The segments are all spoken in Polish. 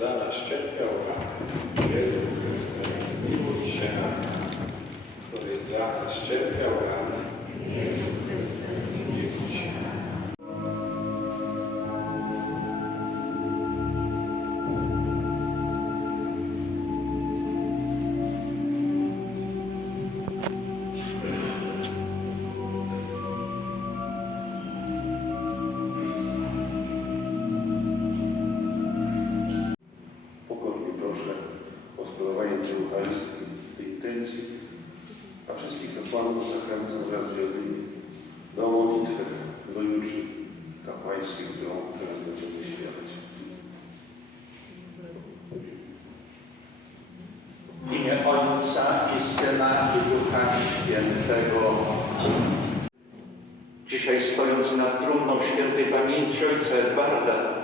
za nas cierpiał rany. Jezu Chryste, zmiłuj się który za nas cierpiał rany. Zmiłuj świętej pamięci Ojca Edwarda,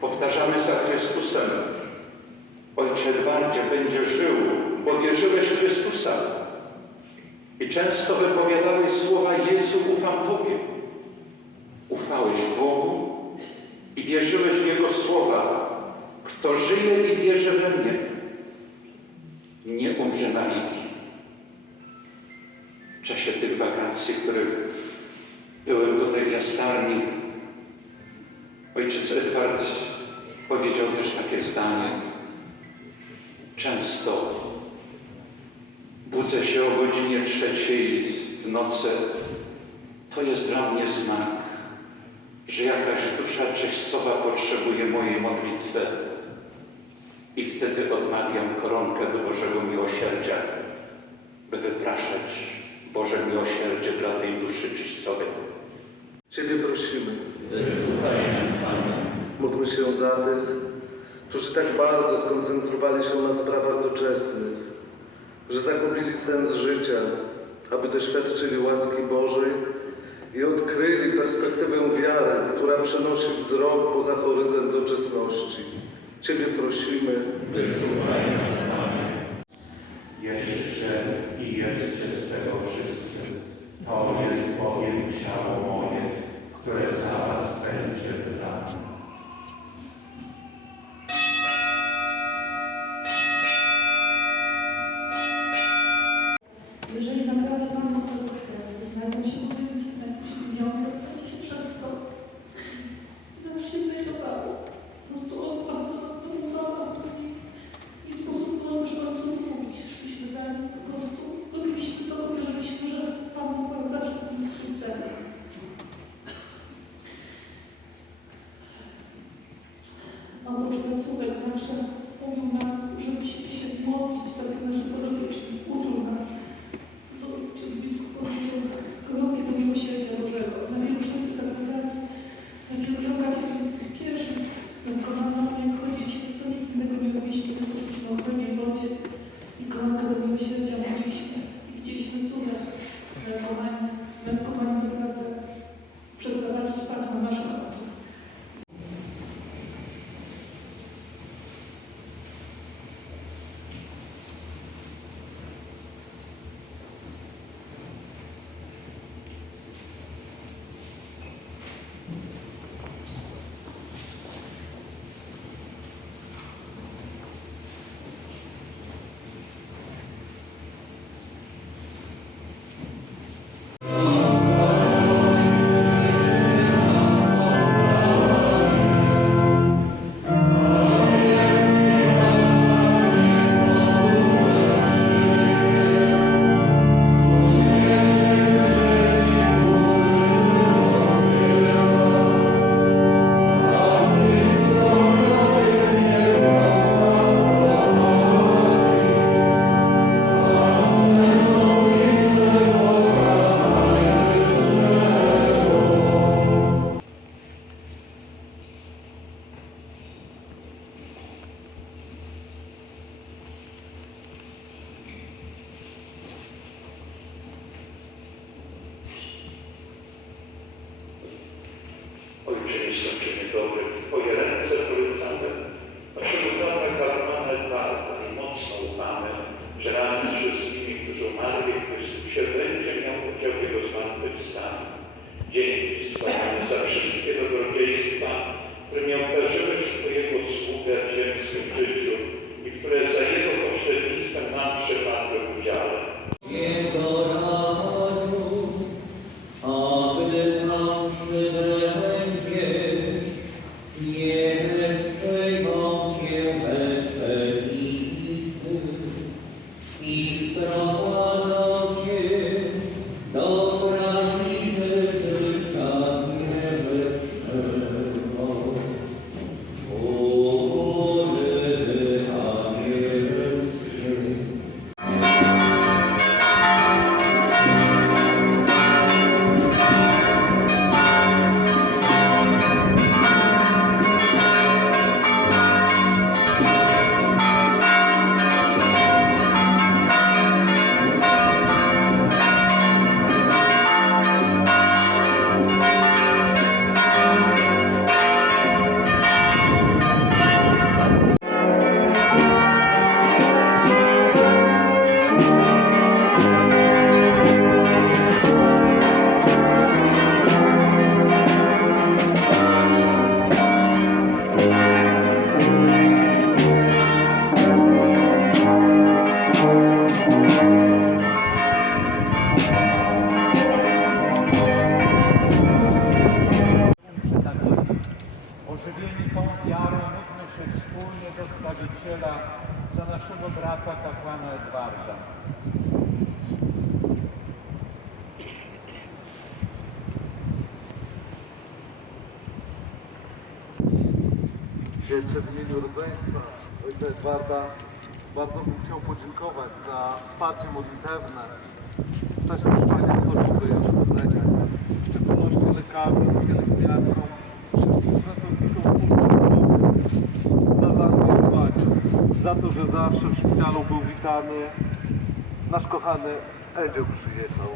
powtarzamy za Chrystusem. Ojcze Edwardzie, będzie żył, bo wierzyłeś w Chrystusa. I często wypowiadałeś słowa Jezu, ufam Tobie. Ufałeś Bogu i wierzyłeś w Jego słowa. Kto żyje i wierzy we mnie, nie umrze na wieki. W czasie tych wakacji, których byłem tutaj w jastarni, ojciec Edward powiedział też takie zdanie. Często budzę się o godzinie trzeciej w nocy. To jest dla mnie znak, że jakaś dusza czyścowa potrzebuje mojej modlitwy. I wtedy odmawiam koronkę do Bożego Miłosierdzia, by wypraszać Boże miłosierdzie dla tej duszy czyścowej. Ciebie prosimy. Módlmy się za tych, którzy tak bardzo skoncentrowali się na sprawach doczesnych, że zagubili sens życia, aby doświadczyli łaski Bożej i odkryli perspektywę wiary, która przenosi wzrok poza horyzont doczesności. Ciebie prosimy. Jeszcze i jedzcie z tego wszyscy. To jest bowiem ciało moje, które za was będzie wydane. Modlić za tych Edwarda. Jeszcze w imieniu rodzeństwa ojca Edwarda bardzo bym chciał podziękować za wsparcie modlitewne w czasie trwania rozpoznania, w szczególności lekarzom, pielęgniarkom, za to, że zawsze w szpitalu był witany. Nasz kochany Edzio przyjechał.